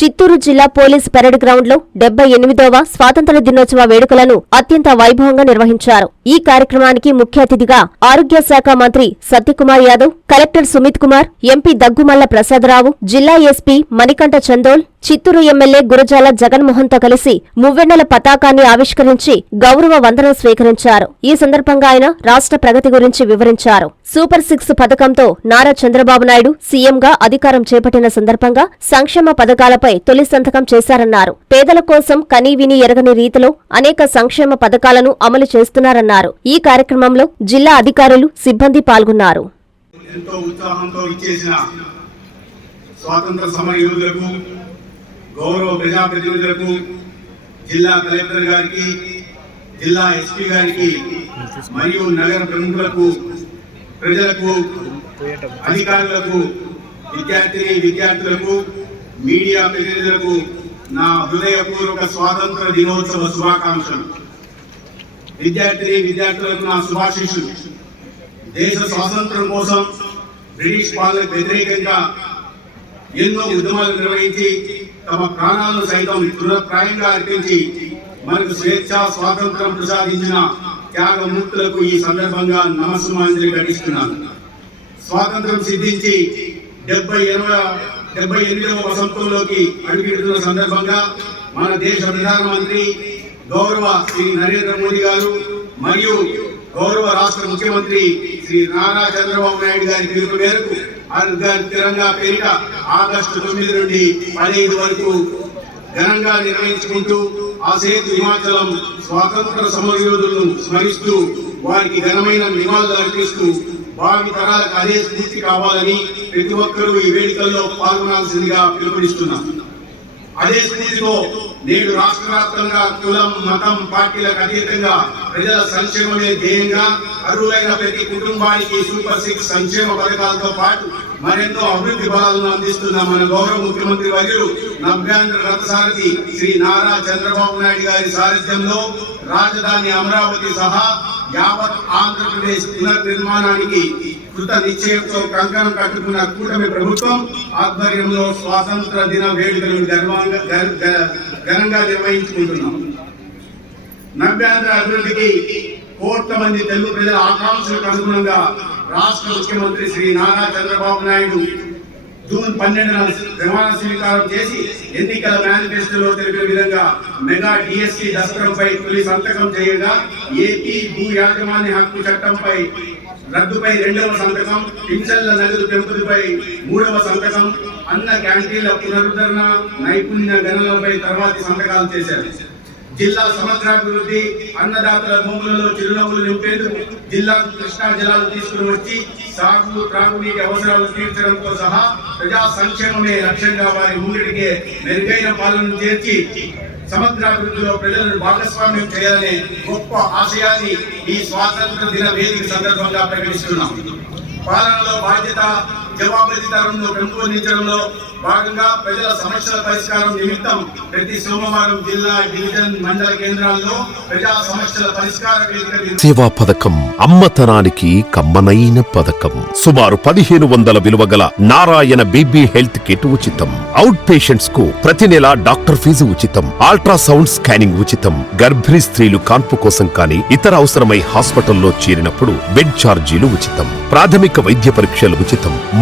చిత్తూరు జిల్లా police parade గ్రౌండ్లో డెబ్బై ఎనిమిదవ స్వాతంత్ర దినోత్సవ వేడుకలను అత్యంత వైభవంగా నిర్వహించారు. ఈ కార్యక్రమానికి ముఖ్య అతిథిగా ఆరోగ్య శాఖ మంత్రి సత్యకుమార్ యాదవ్ కలెక్టర్ సుమిత్ కుమార్ ఎంపీ దగ్గుమల్ల ప్రసాదరావు జిల్లా ఎస్పీ మణికంఠ చందోల్ చిత్తూరు ఎమ్మెల్యే గురజాల జగన్మోహన్తో కలిసి మువ్వెన్నెల పతాకాన్ని ఆవిష్కరించి గౌరవ వందనం స్వీకరించారు. ఈ సందర్భంగా ఆయన రాష్ట్ర ప్రగతి గురించి వివరించారు. సూపర్ సిక్స్ పథకంతో నారా చంద్రబాబు నాయుడు సీఎంగా అధికారం చేపట్టిన సందర్భంగా సంక్షేమ పథకాలపై తొలి సంతకం చేశారన్నారు. పేదల కోసం కనీవిని ఎరగని రీతిలో అనేక సంక్షేమ పథకాలను అమలు చేస్తున్నారన్నారు. ఈ కార్యక్రమంలో జిల్లా అధికారులు సిబ్బంది పాల్గొన్నారు. స్వాతంత్ర సమర యోధులకు గౌరవ ప్రజాప్రతినిధులకు జిల్లా కలెక్టర్ గారికి జిల్లా ఎస్పీ గారికి మరియు నగర ప్రముఖులకు ప్రజలకు అధికారులకు విద్యార్థిని విద్యార్థులకు మీడియా ప్రతినిధులకు నా హృదయపూర్వక స్వాతంత్ర దినోత్సవ శుభాకాంక్షలు. విద్యార్థిని విద్యార్థులకు నా శుభాశీషులు దేశ స్వాతంత్రం కోసం బ్రిటిష్ పాలనకు వ్యతిరేకంగా ఎన్నో ఉద్యమాలు నిర్వహించి తమ ప్రాణాలను సైతం తృణప్రాయంగా అర్పించి మనకు స్వేచ్ఛ స్వాతంత్రం ప్రసాదించిన త్యాగమూర్తులకు ఈ సందర్భంగా నమస్సుమాంజలి ఘటిస్తున్నాను. స్వాతంత్రం సిద్ధించి డెబ్బై ఎనభై డెబ్బై ఎనిమిదవ వసంతంలోకి అడుగుతున్న సందర్భంగా మన దేశ ప్రధానమంత్రి గౌరవ శ్రీ నరేంద్ర మోదీ గారు మరియు గౌరవ రాష్ట్ర ముఖ్యమంత్రి శ్రీ నారా చంద్రబాబు నాయుడు గారి పిలుపు మేరకు తిరంగా పేరిట ఆగస్టు తొమ్మిది నుండి పదిహేను వరకు ఘనంగా నిర్వహించుకుంటూ ఆ సేతు హిమాచలం స్వాతంత్ర సమరయోధులను స్మరిస్తూ వారికి ఘనమైన నివాళులు అర్పిస్తూ భావి తరాలకు అదే స్ఫూర్తి కావాలని ప్రతి ఒక్కరూ ఈ వేడుకల్లో పాల్గొనాల్సిందిగా పిలుపునిస్తున్నాం. అదే స్ఫూర్తితో నేడు రాష్ట్ర వ్యాప్తంగా కులం మతం పార్టీలకు అతీతంగా ప్రజల సంక్షేమమే ధ్యేయంగా అర్హులైన ప్రతి కుటుంబానికి సూపర్ సిక్స్ సంక్షేమ పథకాలతో పాటు మరెన్నో అభివృద్ధి బలాలను అందిస్తున్న మన గౌరవ ముఖ్యమంత్రి వర్యులు నవ్యాంధ్ర రథసారథి శ్రీ నారా చంద్రబాబు నాయుడు గారి సారథ్యంలో రాజధాని అమరావతి సహా యావత్ ఆంధ్రప్రదేశ్ పునర్నిర్మాణానికి కృత నిశ్చయంతో కంకణం కట్టుకున్న కూటమి ప్రభుత్వం ఆధ్వర్యంలో స్వాతంత్ర దిన వేడుకలను ఘనంగా నిర్వహించుకుంటున్నాం. నవ్యాంధ్ర అభివృద్ధికి కోట్ల మంది తెలుగు ప్రజల ఆకాంక్షలకు అనుగుణంగా రాష్ట్ర ముఖ్యమంత్రి శ్రీ నారా చంద్రబాబు నాయుడు జూన్ పన్నెండున ప్రమాణ స్వీకారం చేసి ఎన్నికల మేనిఫెస్టోలో తెలిపిన విధంగా మెగా డిఎస్సి దస్త్రంపై తొలి సంతకం చేయగా ఏపీ భూ యాజమాన్య హక్కు చట్టంపై రద్దుపై రెండవ సంతకం పింఛన్ల నగదు పెంపుదపై మూడవ సంతకం అన్న క్యాంటీన్ల పునరుద్ధరణ నైపుణ్య గణనలపై తర్వాతి సంతకాలు చేశారు. జిల్లా సమగ్రాభివృద్ధి అన్నదాతల భూములలో చిరునవ్వులు నింపేందుకు జిల్లాకు కృష్ణా జలాలు తీసుకుని వచ్చి సాగు త్రాగునీటి అవసరాలు తీర్చడంతో సహా ప్రజా సంక్షేమమే లక్ష్యంగా వారి ముంగిటికే మెరుగైన పాలనను చేర్చి సమగ్రాభివృద్ధిలో ప్రజలను భాగస్వామ్యం చేయాలనే గొప్ప ఆశయాన్ని ఈ స్వాతంత్ర దిన వేదిక సందర్భంగా ప్రకటిస్తున్నాం. పాలనలో బాధ్యత జవాబుదారులను పెంపొందించడంలో భాగంగా ప్రజల సమస్యల పరిష్కారం నిమిత్తం ప్రతి సోమవారం జిల్లా డివిజన్ మండల కేంద్రాల్లో ప్రజా సమస్యల పరిష్కార సేవా పథకం అమ్మతనానికి కమ్మనైన పథకం. సుమారు పదిహేను వందల విలువ గల నారాయణ బీబీ హెల్త్ కిట్ ఉచితం. అవుట్ పేషెంట్స్కు ప్రతి నెల డాక్టర్ ఫీజు ఉచితం. అల్ట్రాసౌండ్ స్కానింగ్ ఉచితం. గర్భిణీ స్త్రీలు కాన్పు కోసం కానీ ఇతర అవసరమై హాస్పిటల్లో చేరినప్పుడు బెడ్ ఛార్జీలు ఉచితం. ప్రాథమిక వైద్య పరీక్షలు ఉచితం.